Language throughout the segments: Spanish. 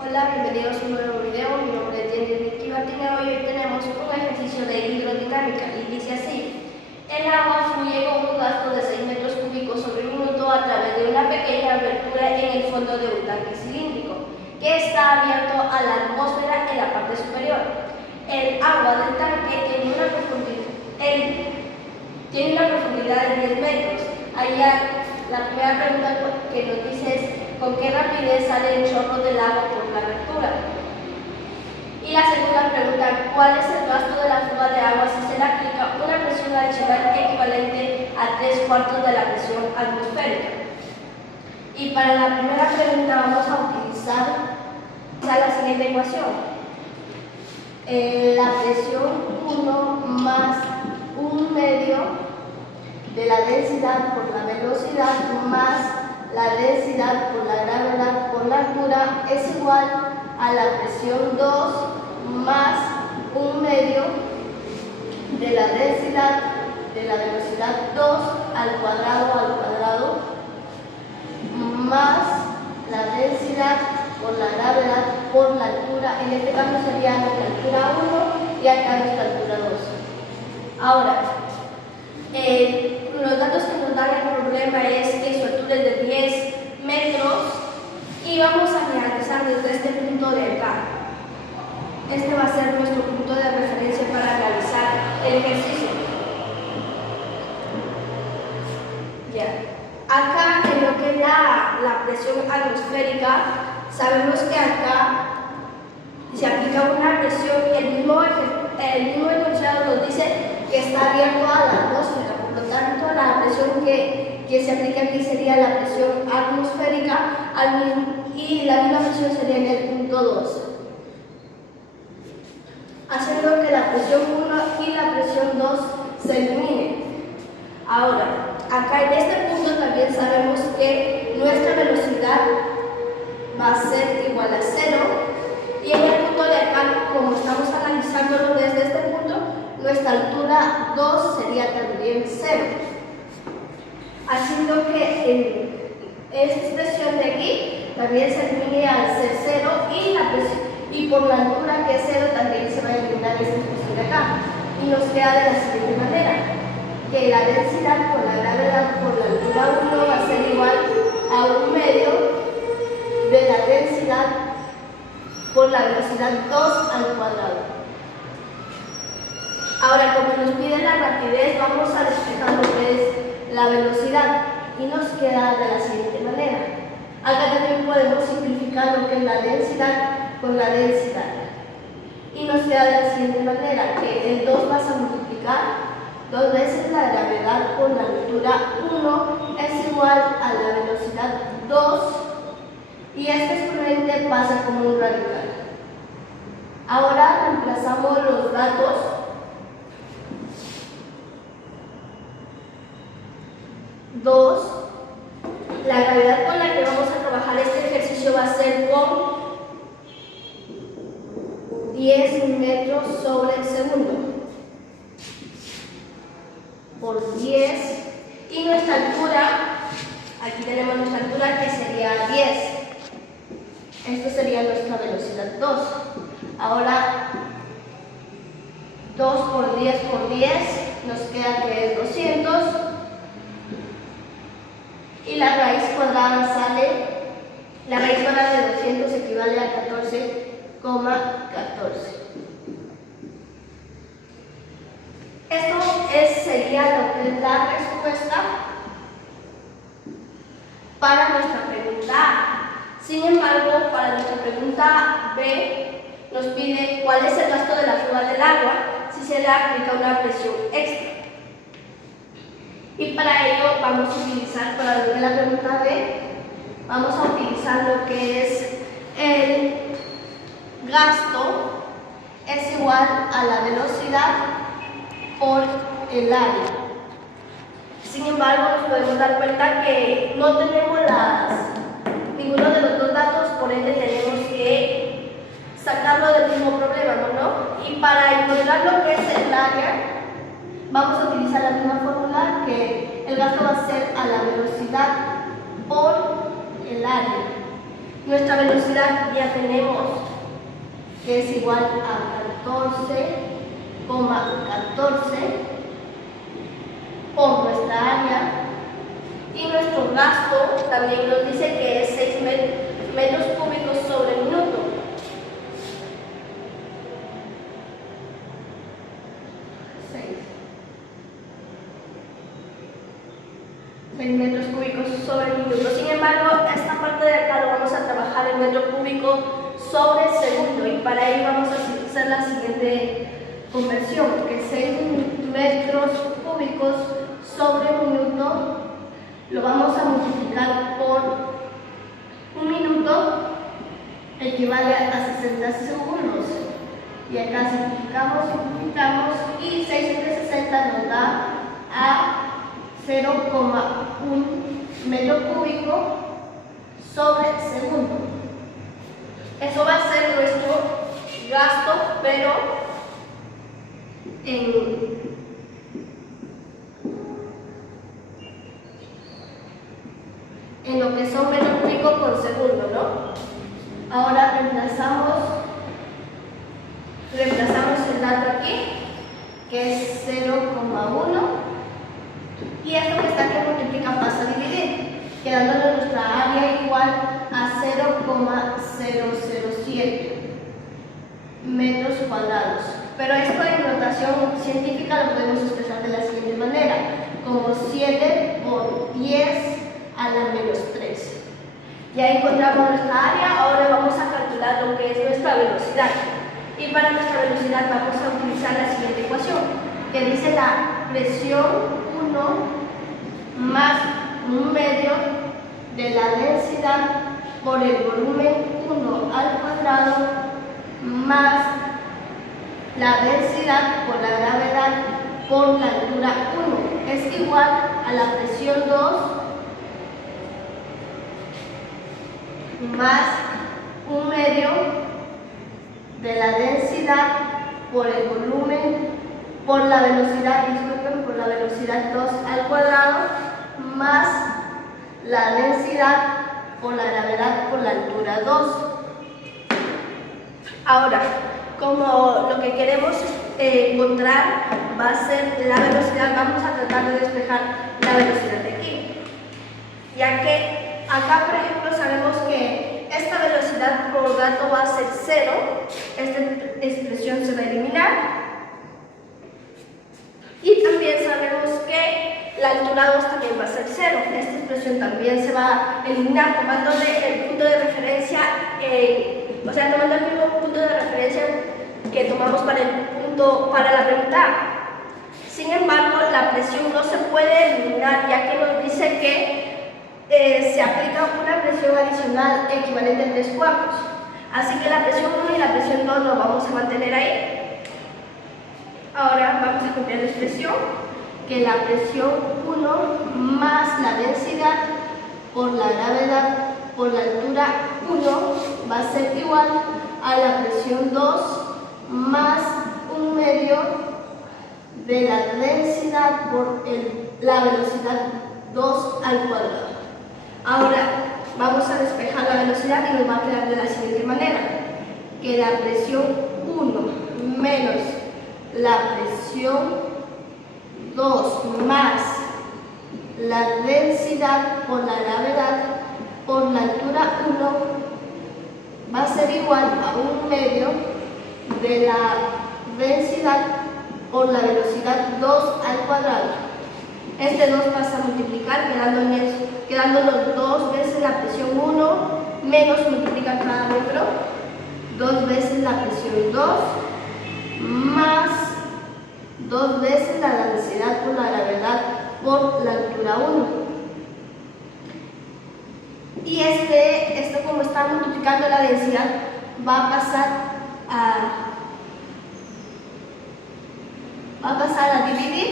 Hola, bienvenidos a un nuevo video. Mi nombre es Jenny Martínez. Hoy tenemos un ejercicio de hidrodinámica y dice así: el agua fluye con un gasto de 6 metros cúbicos sobre un minuto a través de una pequeña abertura en el fondo de un tanque cilíndrico que está abierto a la atmósfera en la parte superior. El agua del tanque tiene una profundidad de 10 metros. Allá, la primera pregunta que nos dice es: ¿con qué rapidez sale el chorro del agua por la abertura? Y la segunda pregunta: ¿cuál es el gasto de la fuga de agua si se le aplica una presión adicional equivalente a 3/4 de la presión atmosférica? Y para la primera pregunta vamos a utilizar la siguiente ecuación. La presión 1 más 1/2 de la densidad por la velocidad más la densidad por la gravedad por la altura es igual a la presión 2 más 1/2 de la densidad de la velocidad 2 al cuadrado más la densidad por la gravedad por la altura. En este caso sería nuestra altura 1 y acá nuestra altura 2. Ahora, los datos que nos dan el problema es que su altura es de 10 metros y vamos a realizar desde este punto de acá. Este va a ser nuestro punto de referencia para realizar el ejercicio. Ya. Acá, en lo que es la presión atmosférica, sabemos que acá se aplica una presión y el mismo enunciado nos dice que está abierto a la atmósfera. Por lo tanto, la presión que se aplica aquí sería la presión atmosférica y la misma presión sería en el punto 2. Haciendo que la presión 1 y la presión 2 se eliminen. Ahora, acá en este punto también sabemos que nuestra velocidad va a ser igual a 0 y en el punto de acá, como estamos analizándolo desde este punto, nuestra altura 2 sería también 0. Haciendo que esta expresión de aquí también se elimine al ser 0 y por la altura que es 0 también se va a eliminar esta expresión de acá. Y nos queda de la siguiente manera: que la densidad por la gravedad por la altura 1 va a ser igual a 1/2 de la densidad por la velocidad 2 al cuadrado. Ahora, como nos pide la rapidez, vamos a despejar lo que es la velocidad y nos queda de la siguiente manera. Acá también podemos simplificar lo que es la densidad con la densidad. Y nos queda de la siguiente manera, que el 2 vas a multiplicar 2 veces la gravedad por la altura 1 es igual a la velocidad 2 y este exponente pasa como un radical. Ahora reemplazamos los datos. 2, la gravedad con la que vamos a trabajar este ejercicio va a ser con 10 metros sobre segundo por 10 y nuestra altura, aquí tenemos nuestra altura que sería 10. Esto sería nuestra velocidad 2. Ahora 2 por 10 por 10 nos queda que es 200 y la raíz cuadrada de 200 equivale a 14,14. Esto sería lo que es la respuesta para nuestra pregunta A. Sin embargo, para nuestra pregunta B nos pide cuál es el gasto de la fuga del agua si se le aplica una presión extra. Y para ello vamos a utilizar, para la pregunta B, vamos a utilizar lo que es el gasto es igual a la velocidad por el área. Sin embargo, nos podemos dar cuenta que no tenemos ninguno de los dos datos, por ende tenemos que sacarlo del mismo problema, ¿no? Y para encontrar lo que es el área, vamos a utilizar la misma fórmula, que el gasto va a ser a la velocidad por el área. Nuestra velocidad ya tenemos que es igual a 14,14 por nuestra área, y nuestro gasto también nos dice que es 6 metros cúbicos sobre minuto. 6 metros cúbicos sobre minuto. Sin embargo, esta parte de acá lo vamos a trabajar en metro cúbico sobre segundo, y para ello vamos a hacer la siguiente conversión, que 6 metros cúbicos sobre minuto lo vamos a multiplicar por un minuto, equivale a 60 segundos. Y acá simplificamos, y 6 entre 60 nos da a 0,1 metro cúbico sobre segundo. Eso va a ser nuestro gasto, pero en lo que son metros cúbicos por segundo, ¿no? Ahora reemplazamos el dato aquí, que es 0,1, y esto que está aquí multiplica pasa a dividir, quedándonos nuestra área igual a 0,007 metros cuadrados. Pero esto en notación científica lo podemos expresar de la siguiente manera, como 7 por 10 a la menos 3. Ya encontramos nuestra área, ahora vamos a calcular lo que es nuestra velocidad. Y para nuestra velocidad vamos a utilizar la siguiente ecuación, que dice la presión 1 más un medio de la densidad por el volumen 1 al cuadrado más la densidad por la gravedad por la altura 1 es igual a la presión 2 más un medio de la densidad por el volumen, por la velocidad, por la velocidad 2 al cuadrado, más la densidad por la gravedad por la altura 2. Ahora, como lo que queremos encontrar va a ser la velocidad, vamos a tratar de despejar la velocidad de aquí, ya que acá, por ejemplo, sabemos que esta velocidad por dato va a ser 0, esta expresión se va a eliminar, y también sabemos que la altura 2 también va a ser 0, esta expresión también se va a eliminar tomándole el punto de referencia, tomando el mismo punto de referencia que tomamos para la pregunta. Sin embargo, la presión no se puede eliminar, ya que nos dice que se aplica una presión adicional equivalente a 3/4. Así que la presión 1 y la presión 2 lo vamos a mantener ahí. Ahora vamos a copiar la expresión, que la presión 1 más la densidad por la gravedad por la altura 1 va a ser igual a la presión 2 más un medio de la densidad por la velocidad 2 al cuadrado. Ahora vamos a despejar la velocidad y nos va a quedar de la siguiente manera, que la presión 1 menos la presión 2 más la densidad por la gravedad por la altura 1 va a ser igual a un medio de la densidad por la velocidad 2 al cuadrado. Este 2 pasa a multiplicar, quedándonos 2 veces la presión 1, menos multiplica cada metro, 2 veces la presión 2, más 2 veces la densidad por la gravedad por la altura 1. Y esto como está multiplicando la densidad, va a pasar a dividir,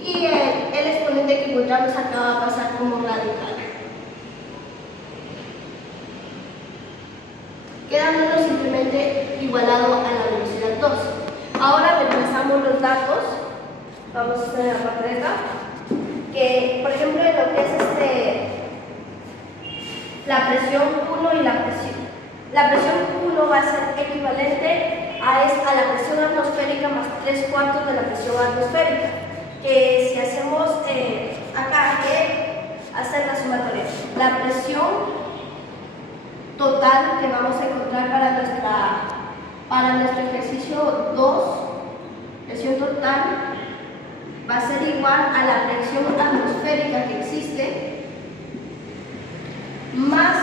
y el exponente que encontramos acá va a pasar como radical, quedándonos simplemente igualado a la velocidad 2. Ahora reemplazamos los datos, vamos a hacer la parte de acá, que por ejemplo en lo que es la presión 1 y la presión. La presión 1 va a ser equivalente a la presión atmosférica más 3/4 de la presión atmosférica. Que si hacemos acá, que hacer la sumatoria, la presión total que vamos a encontrar para nuestro ejercicio 2, presión total, va a ser igual a la presión atmosférica que existe más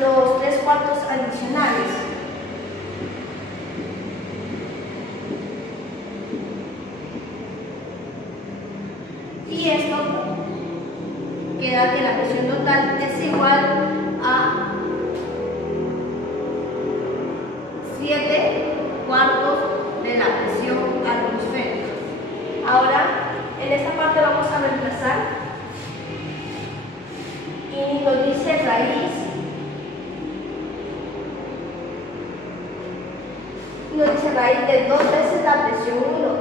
los 3/4 adicionales. Y esto queda que la presión total es igual a 7/4 de la presión atmosférica. Ahora, en esta parte vamos a reemplazar y nos dice raíz. Nos dice raíz de 2 veces la presión 1,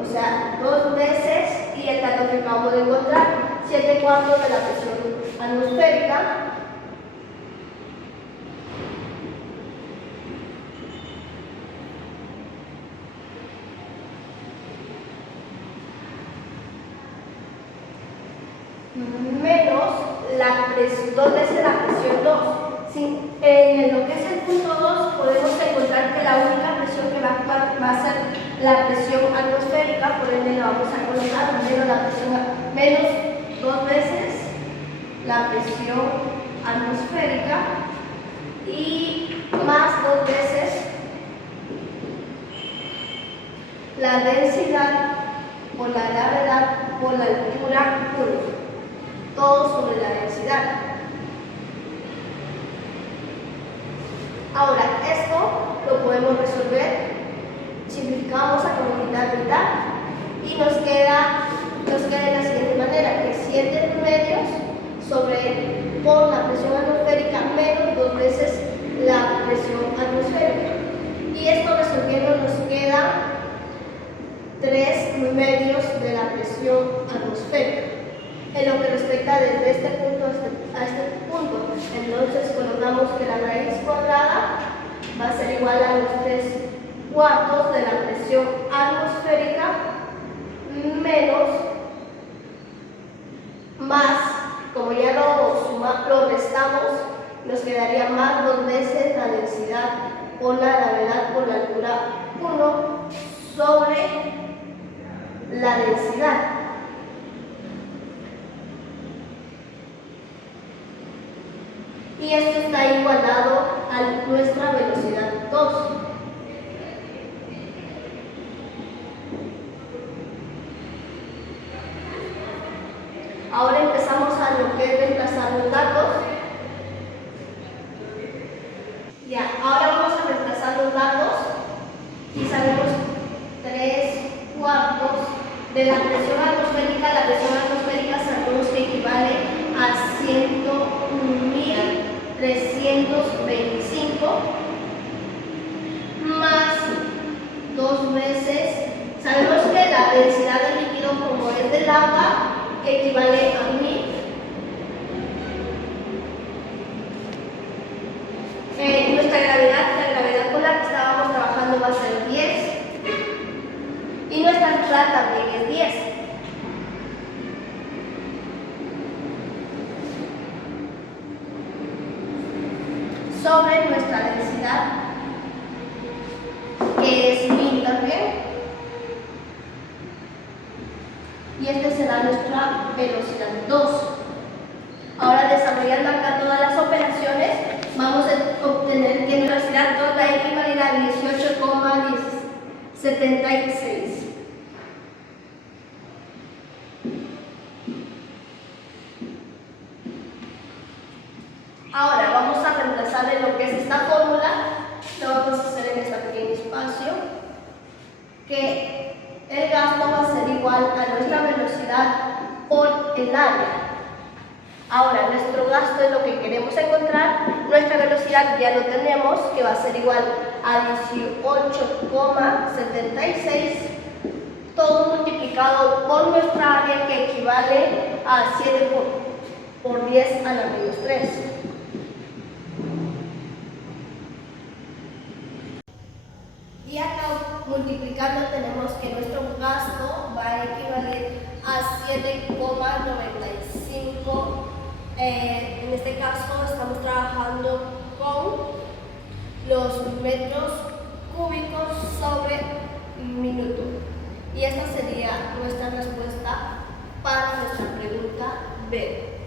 o sea, 2 veces y el dato que acabamos de encontrar, 7/4 de la presión atmosférica. Menos dos veces la presión 2. En lo que es el punto 2 podemos encontrar que la única presión que va a actuar va a ser la presión atmosférica, por ende lo vamos a colocar menos 2 veces la presión atmosférica y más 2 veces la densidad por la gravedad por la altura 1. Todo sobre la densidad. Ahora, esto lo podemos resolver, simplificamos a como mitad y nos queda de la siguiente manera, que 7 medios por la presión atmosférica menos 2 veces la presión atmosférica. Y esto resolviendo nos queda 3 medios de la presión atmosférica. En lo que respecta desde este punto a este punto, entonces colocamos que la raíz cuadrada va a ser igual a los 3/4 de la presión atmosférica menos más, como ya lo restamos, nos quedaría más 2 veces la densidad por la gravedad por la altura 1 sobre la densidad. Y esto está igualado a nuestra velocidad 2. Ahora empezamos a lo que es reemplazar los datos. Ya, ahora vamos a reemplazar los datos y sabemos 3/4 de la presión atmosférica. La presión atmosférica sabemos que equivale a 101.325 más 2 veces. Sabemos que la densidad del líquido, como es del agua, equivale a 1000. Nuestra gravedad, la gravedad con la que estábamos trabajando va a ser 10 y nuestra altura también es 10. Sobre nuestra densidad, que es 1000 también, y esta será nuestra velocidad 2. Ahora, desarrollando acá todas las operaciones, vamos a obtener que nuestra velocidad 2 va a equivaler a 18,76. Ahora vamos a reemplazar en lo que es esta fórmula. Lo vamos a hacer en este pequeño espacio, que el gasto va a ser igual a nuestra velocidad por el área. Ahora, nuestro gasto es lo que queremos encontrar. Nuestra velocidad ya lo tenemos, que va a ser igual a 18,76, todo multiplicado por nuestra área, que equivale a 7 por 10 a la menos 3. multiplicando tenemos que nuestro gasto va a equivaler a 7,95. En este caso estamos trabajando con los metros cúbicos sobre minuto. Y esta sería nuestra respuesta para nuestra pregunta B.